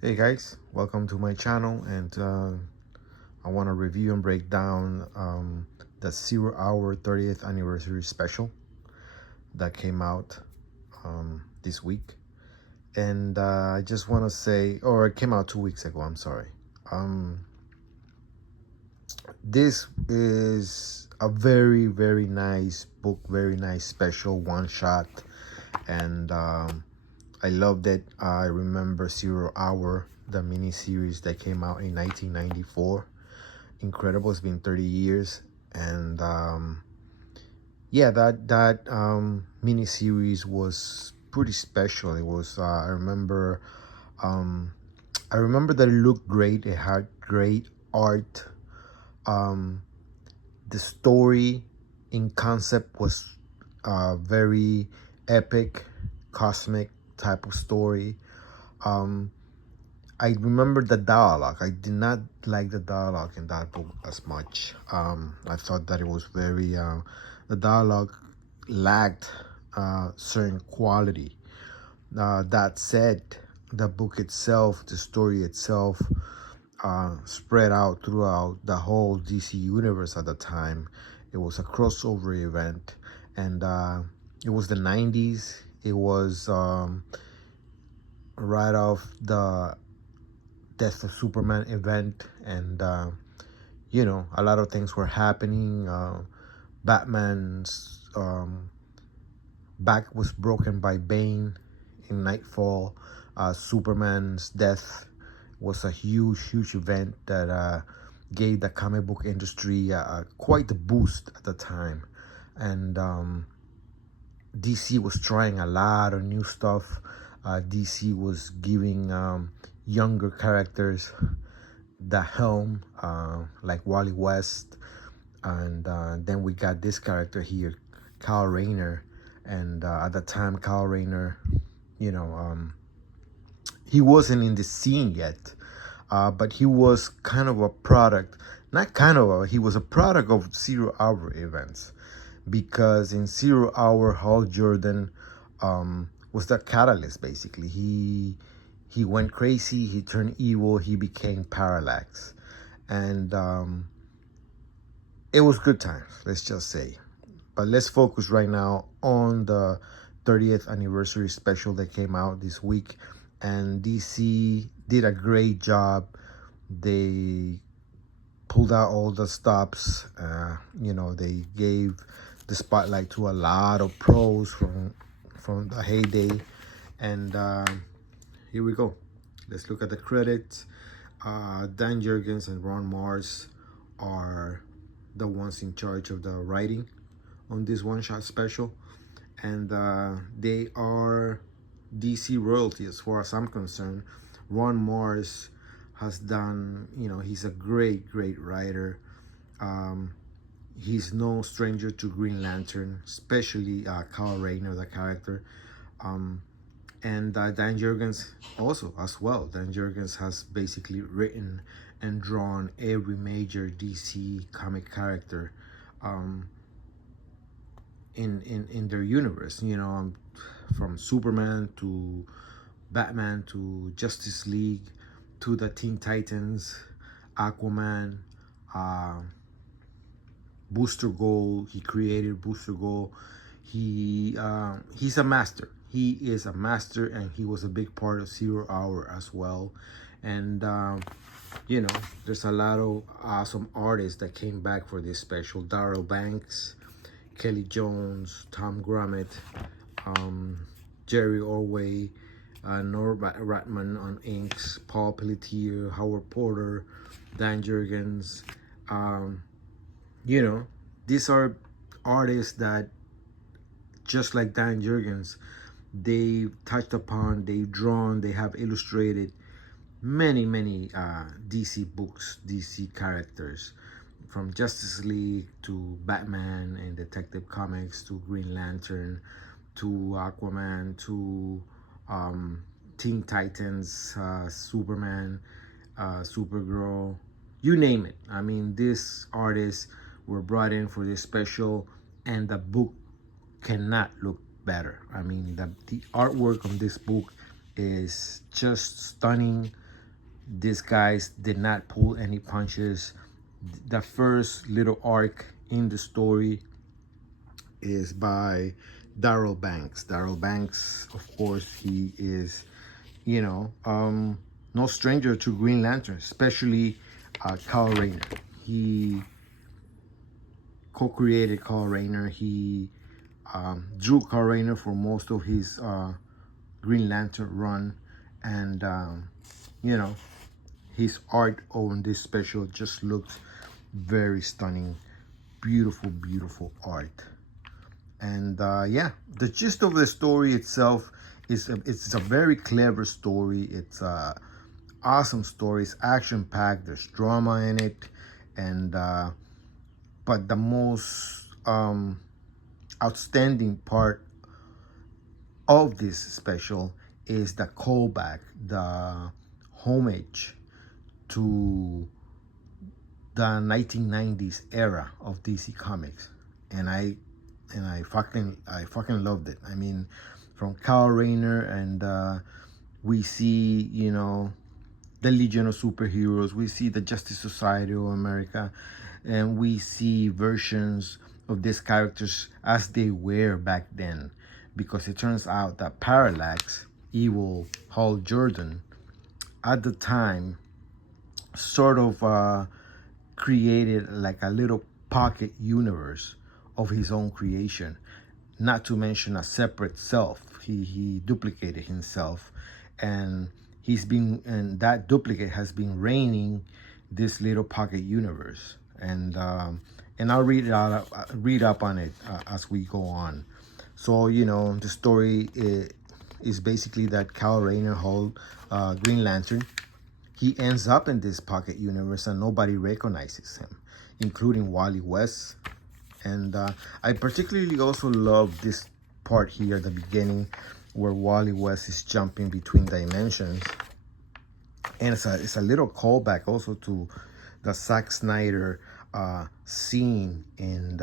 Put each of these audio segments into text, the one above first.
Hey guys, welcome to my channel, and I want to review and break down the 0 Hour 30th anniversary special that came out this week. And I just want to say, or it came out 2 weeks ago, I'm sorry. Um, this is a very, very nice book, very nice special one shot, and I loved it. I remember 0 Hour, the mini series that came out in 1994. Incredible. It's been 30 years, and yeah, that mini series was pretty special. It was um, I remember that it looked great. It had great art. Um, the story in concept was very epic, cosmic type of story. Um, I remember the dialogue. I did not like the dialogue in that book as much. I thought that it was very, the dialogue lacked certain quality. That said, the book itself, the story itself, spread out throughout the whole DC universe at the time. It was a crossover event, and it was the 90s. It was right off the Death of Superman event, and a lot of things were happening. Batman's back was broken by Bane in Nightfall. Superman's death was a huge event that gave the comic book industry quite the boost at the time. And DC was trying a lot of new stuff. DC was giving younger characters the helm, like Wally West, and then we got this character here, Kyle Rayner, and at the time, Kyle Rayner, you know, he wasn't in the scene yet, but he was kind of a product, not kind of, he was a product of 0 Hour events, because in 0 Hour, Hal Jordan was the catalyst. Basically, he went crazy, he turned evil, he became Parallax, and it was good times, let's just say. But let's focus right now on the 30th anniversary special that came out this week, and DC did a great job. They pulled out all the stops. They gave the spotlight to a lot of pros from the heyday, and here we go. Let's look at the credits. Dan Jurgens and Ron Mars are the ones in charge of the writing on this one-shot special, and they are DC royalty as far as I'm concerned. Ron Mars has done, he's a great writer. He's no stranger to Green Lantern, especially Kyle Rayner, the character. And Dan Jurgens also as well. Dan Jurgens has basically written and drawn every major DC comic character in their universe. From Superman to Batman to Justice League to the Teen Titans, Aquaman, Booster Gold. He created Booster Gold. He's a master. He is a master, and he was a big part of 0 Hour as well. And there's a lot of awesome artists that came back for this special. Darryl Banks, Kelly Jones, Tom Grummett, Jerry Orway, Norbert Ratman on inks, Paul Pelletier, Howard Porter, Dan Jurgens. These are artists that, just like Dan Jurgens, they've touched upon, they've drawn, they have illustrated many DC books, DC characters, from Justice League to Batman and Detective Comics to Green Lantern to Aquaman to Teen Titans, Superman, Supergirl, you name it. I mean, these artists were brought in for this special, and the book cannot look better. I mean, the artwork on this book is just stunning. These guys did not pull any punches. The first little arc in the story is by Darryl Banks. Darryl Banks, of course, he is, no stranger to Green Lantern, especially Kyle Rayner. He co-created Kyle Rayner. He drew Kyle Rayner for most of his Green Lantern run, and his art on this special just looks very stunning. Beautiful, beautiful art. And yeah, the gist of the story itself is it's a very clever story. It's a awesome story. It's action packed. There's drama in it, and but the most outstanding part of this special is the callback, the homage to the 1990s era of DC Comics, and I fucking loved it. I mean, from Kyle Rayner, and we see, the Legion of Superheroes, we see the Justice Society of America, and we see versions of these characters as they were back then, because it turns out that Parallax, evil Hal Jordan, at the time sort of created like a little pocket universe of his own creation, not to mention a separate self. He duplicated himself, and that duplicate has been reigning this little pocket universe, and I'll read up on it as we go on. So the story is basically that Kyle Rayner, Green Lantern, he ends up in this pocket universe and nobody recognizes him, including Wally West. And I particularly also love this part here at the beginning where Wally West is jumping between dimensions. And it's a little callback also to the Zack Snyder scene in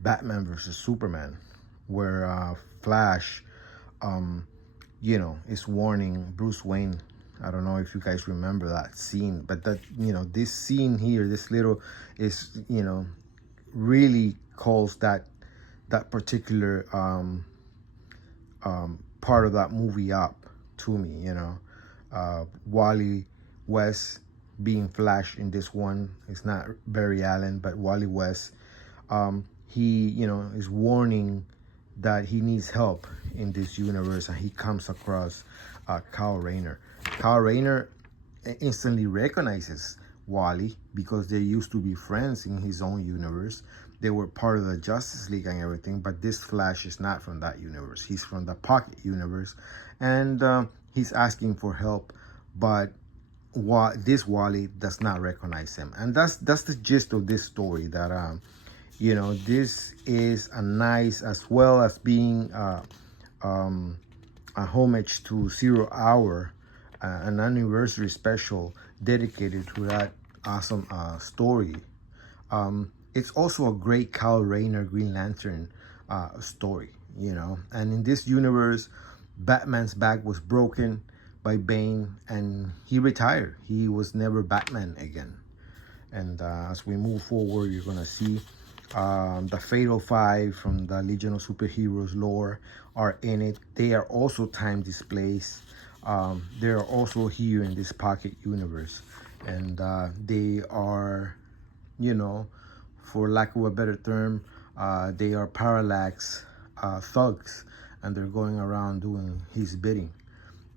Batman versus Superman, where Flash, is warning Bruce Wayne. I don't know if you guys remember that scene, but this scene here, this little is, really calls that particular part of that movie up to me. Wally West being Flash in this one. It's not Barry Allen, but Wally West. He is warning that he needs help in this universe, and he comes across Kyle Rayner. Kyle Rayner instantly recognizes Wally because they used to be friends in his own universe. They were part of the Justice League and everything, but this Flash is not from that universe. He's from the Pocket universe, and he's asking for help, but this Wally does not recognize him. And that's the gist of this story, that this is a nice, as well as being a homage to Zero Hour, an anniversary special dedicated to that awesome story. It's also a great Kyle Rayner Green Lantern story, and in this universe, Batman's back was broken by Bane and he retired. He was never Batman again. And as we move forward, you're gonna see the Fatal Five from the Legion of Superheroes lore are in it. They are also time displaced. They are also here in this pocket universe, and they are, for lack of a better term, they are Parallax thugs, and they're going around doing his bidding.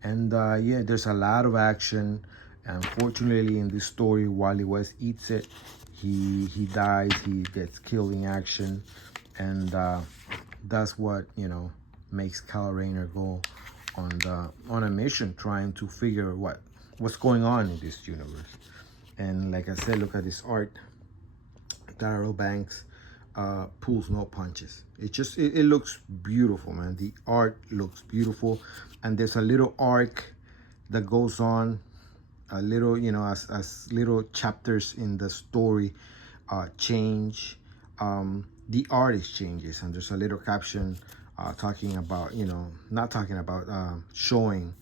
And yeah, there's a lot of action. Unfortunately, in this story, Wally West eats it. He dies. He gets killed in action, and that's what makes Kyle Rayner go on a mission trying to figure what's going on in this universe. And like I said, look at this art. Darryl Banks pulls no punches. It looks beautiful, man. The art looks beautiful, and there's a little arc that goes on, a little, as little chapters in the story change. The artist changes, and there's a little caption talking about, not talking about, showing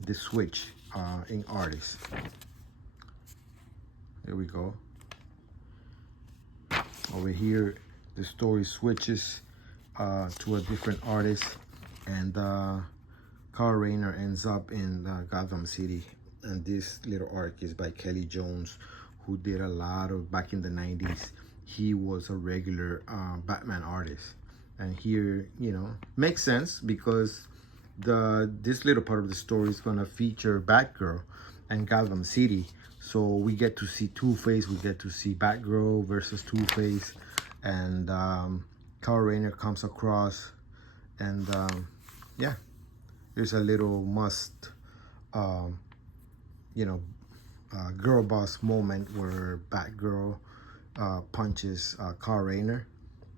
the switch in artists. There we go. Over here, the story switches to a different artist, and Kyle Rayner ends up in Gotham City. And this little arc is by Kelly Jones, who did a lot of, back in the 90s, he was a regular Batman artist. And here, you know, makes sense because this little part of the story is gonna feature Batgirl and Gotham City. So we get to see Two-Face, we get to see Batgirl versus Two-Face, and Kyle Rayner comes across, and yeah, there's a little girl boss moment where Batgirl punches Kyle Rayner.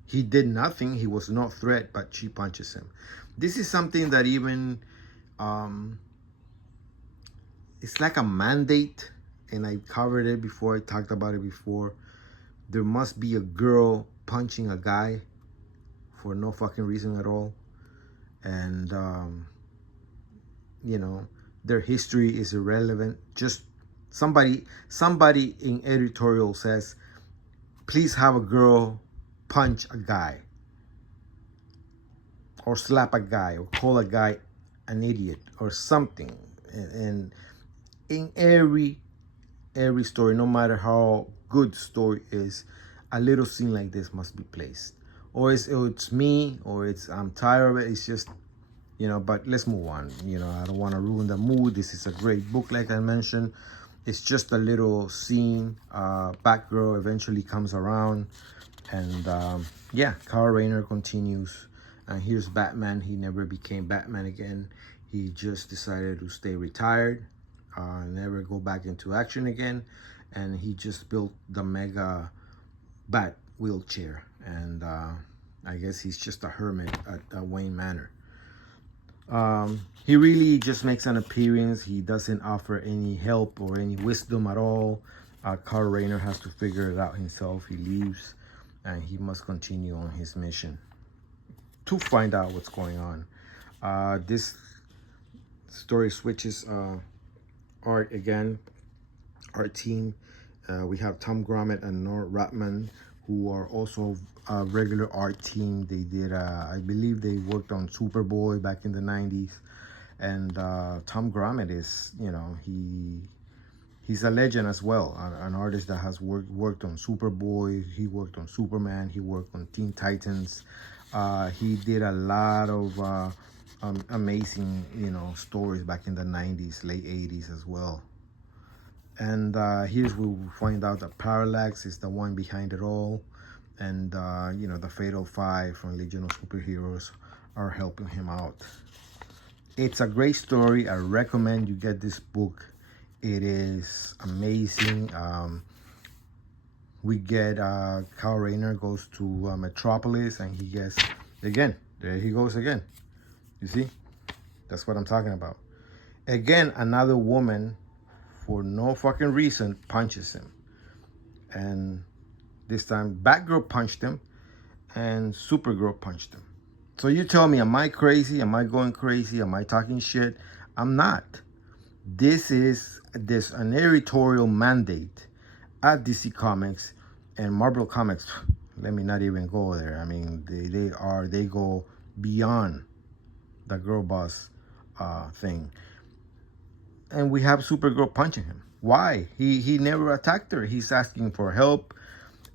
He did nothing, he was no threat, but she punches him. This is something that even, it's like a mandate, and I covered it before, I talked about it before. There must be a girl punching a guy for no fucking reason at all. And, you know, their history is irrelevant. Just somebody in editorial says, please have a girl punch a guy, or slap a guy, or call a guy an idiot, or something. And in every story, no matter how good story is, a little scene like this must be placed. Or it's me, or I'm tired of it. It's just, you know, but let's move on. You know, I don't want to ruin the mood. This is a great book, like I mentioned. It's just a little scene. Batgirl eventually comes around, and yeah, Kyle Rayner continues. And here's Batman. He never became Batman again. He just decided to stay retired, never go back into action again, and he just built the mega Bat wheelchair. And I guess he's just a hermit at Wayne Manor. He really just makes an appearance. He doesn't offer any help or any wisdom at all. Kyle Rayner has to figure it out himself. He leaves, and he must continue on his mission to find out what's going on. This story switches art again. Art team. We have Tom Grummett and Nora Ratman, who are also a regular art team. They did, I believe they worked on Superboy back in the 90s. And Tom Grummett is, you know, he's a legend as well. An artist that has worked on Superboy. He worked on Superman. He worked on Teen Titans. He did a lot of amazing, you know, stories back in the 90s, late 80s as well. And here's where we find out that Parallax is the one behind it all. And, you know, the Fatal Five from Legion of Superheroes are helping him out. It's a great story. I recommend you get this book. It is amazing. We get Kyle Rayner goes to Metropolis, and he gets, again, there he goes again. You see? That's what I'm talking about. Again, another woman, for no fucking reason, punches him. And this time, Batgirl punched him, and Supergirl punched him. So you tell me, am I crazy? Am I going crazy? Am I talking shit? I'm not. This is an editorial mandate at DC Comics and Marvel Comics. Let me not even go there. I mean, they go beyond the girl boss thing. And we have Supergirl punching him. Why? He never attacked her. He's asking for help,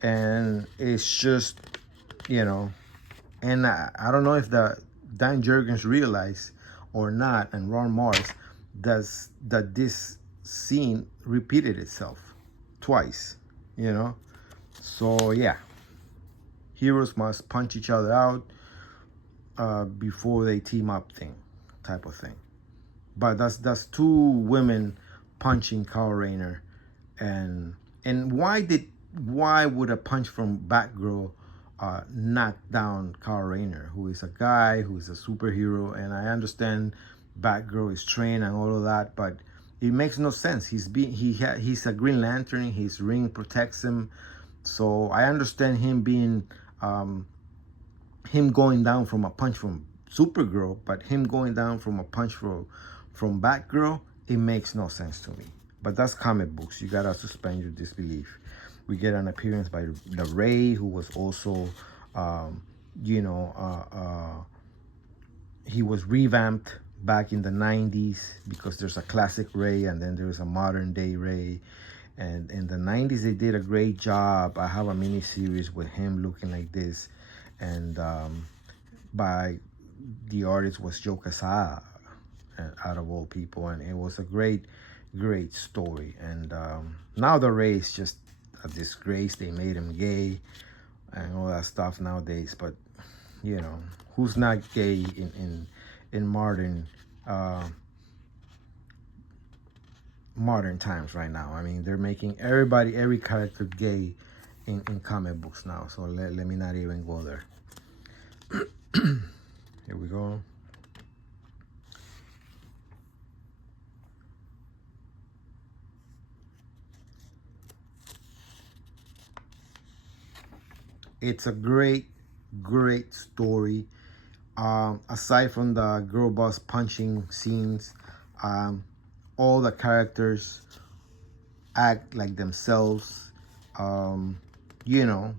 and it's just, you know. And I don't know if Dan Jurgens realized or not, and Ron Mars, that this scene repeated itself twice, you know. So yeah, heroes must punch each other out before they team up type of thing. But that's two women punching Kyle Rayner, and why would a punch from Batgirl knock down Kyle Rayner, who is a guy who is a superhero? And I understand Batgirl is trained and all of that, but it makes no sense. He's a Green Lantern. His ring protects him, so I understand him being him going down from a punch from Supergirl, but him going down from a punch from Batgirl, it makes no sense to me. But that's comic books. You gotta suspend your disbelief. We get an appearance by the Ray, who was also, you know, he was revamped back in the 90s, because there's a classic Ray and then there's a modern day Ray. And in the 90s, they did a great job. I have a mini series with him looking like this. And by the artist was Joe Quesada, out of all people. And it was a great story. And now the Ray is just a disgrace. They made him gay and all that stuff nowadays. But, you know, who's not gay in modern modern times right now? I mean, they're making every character gay in comic books now. So let me not even go there. Here we go. It's a great story. Aside from the girl boss punching scenes, all the characters act like themselves. You know,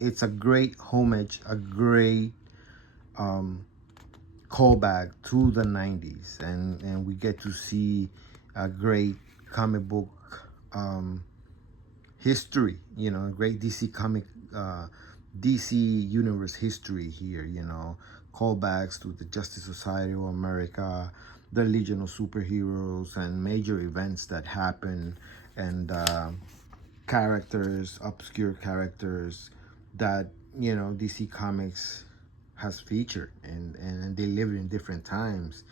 it's a great homage, a great callback to the 90s, and we get to see a great comic book history, you know, great DC Universe history here, you know, callbacks to the Justice Society of America, the Legion of Superheroes, and major events that happen, and characters, obscure characters that, you know, DC Comics has featured, and they live in different times,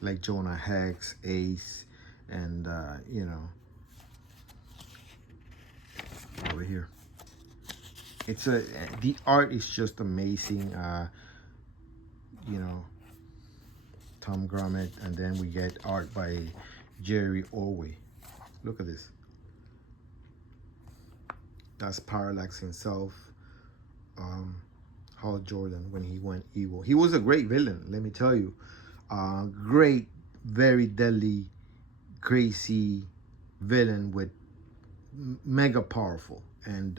like Jonah Hex, Ace, and you know, over here. It's the art is just amazing. You know, Tom Grummett, and then we get art by Jerry Orway. Look at this. That's Parallax himself. Hal Jordan, when he went evil. He was a great villain, let me tell you. Great, very deadly, crazy villain with mega powerful. And,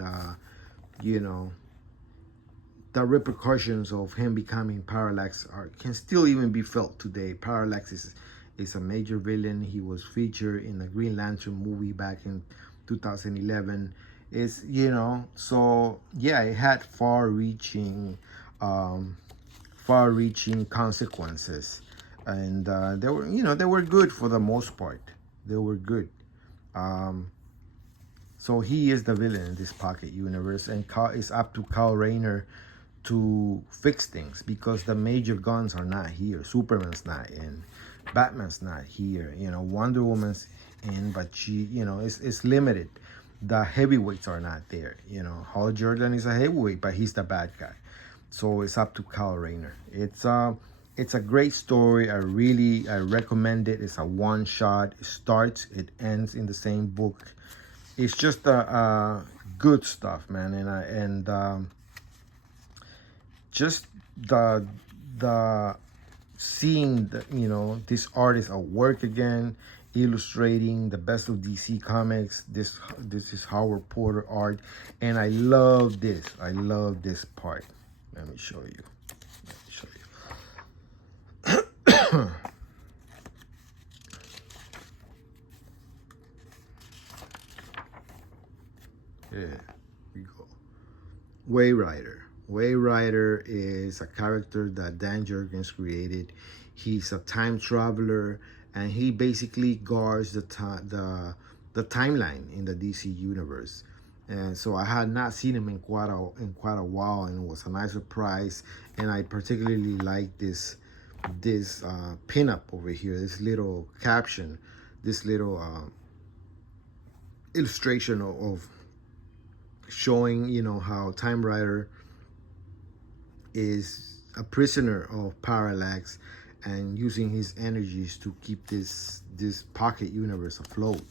you know, the repercussions of him becoming Parallax can still even be felt today. Parallax is a major villain. He was featured in the Green Lantern movie back in 2011. It's, you know, so yeah, it had far-reaching consequences, and they were, you know, they were good for the most part. They were good. So he is the villain in this Pocket Universe, and it's up to Kyle Rayner to fix things, because the major guns are not here. Superman's not in, Batman's not here, you know, Wonder Woman's in, but she, you know, it's limited. The heavyweights are not there, you know. Hal Jordan is a heavyweight, but he's the bad guy. So it's up to Kyle Rayner. It's a great story. I recommend it. It's a one shot. It starts, it ends in the same book. It's just good stuff, man. And just the seeing the, you know, this artist at work again, illustrating the best of DC Comics. This is Howard Porter art, and I love this. I love this part. Let me show you. Here we go. Wayrider is a character that Dan Jurgens created. He's a time traveler, and he basically guards the timeline in the DC universe. And so I had not seen him in quite a while, and it was a nice surprise. And I particularly like this pinup over here, this little caption, this little illustration of showing, you know, how Time Rider is a prisoner of Parallax and using his energies to keep this pocket universe afloat.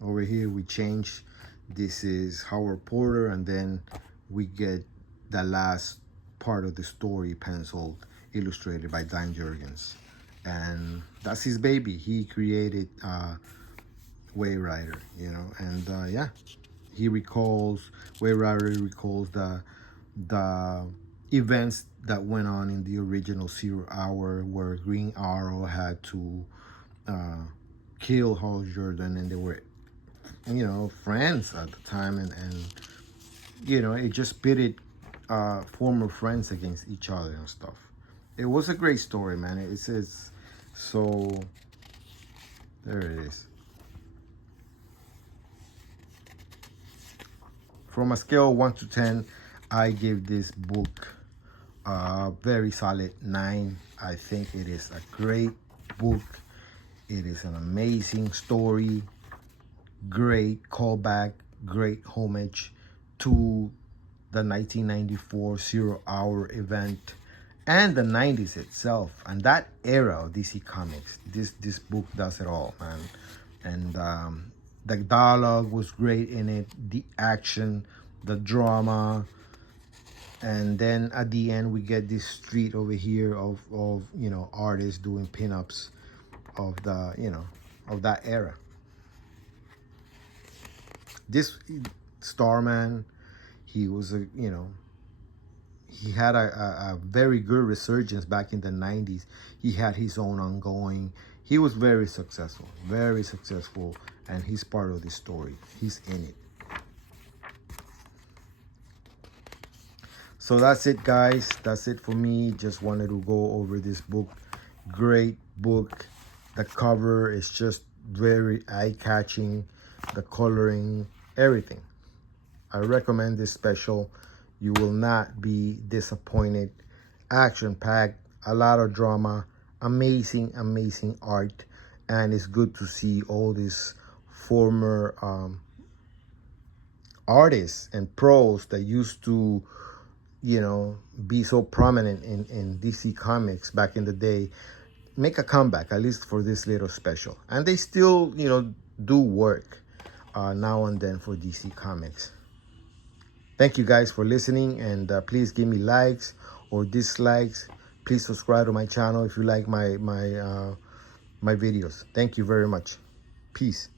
Over here we change, this is Howard Porter, and then we get the last part of the story penciled, illustrated by Dan Jurgens. and that's his baby. He created Wave Rider, you know, and yeah, he recalls Wave Rider recalls the events that went on in the original Zero Hour, where Green Arrow had to uh, kill Hal Jordan, and they were, you know, friends at the time, and you know, it just pitted former friends against each other and stuff. It was a great story, man. It's so there it is. From a scale of 1 to 10, I give this book a very solid 9. I think it is a great book. It is an amazing story, great callback, great homage to the 1994 Zero Hour event and the 90s itself, and that era of DC Comics. This book does it all, man. And the dialogue was great in it, the action, the drama, and then at the end we get this street over here of you know, artists doing pinups of the, you know, of that era. This Starman, he was a, you know, he had a very good resurgence back in the 90s. He had his own ongoing. He was very successful, and he's part of this story. He's in it. So that's it, guys. That's it for me. Just wanted to go over this book. Great book. The cover is just very eye-catching. The coloring, everything. I recommend this special. You will not be disappointed. Action-packed, a lot of drama, amazing art, and it's good to see all these former artists and pros that used to, you know, be so prominent in DC Comics back in the day make a comeback, at least for this little special. And they still, you know, do work now and then for DC Comics. Thank you guys for listening, and please give me likes or dislikes. Please subscribe to my channel if you like my videos. Thank you very much. Peace.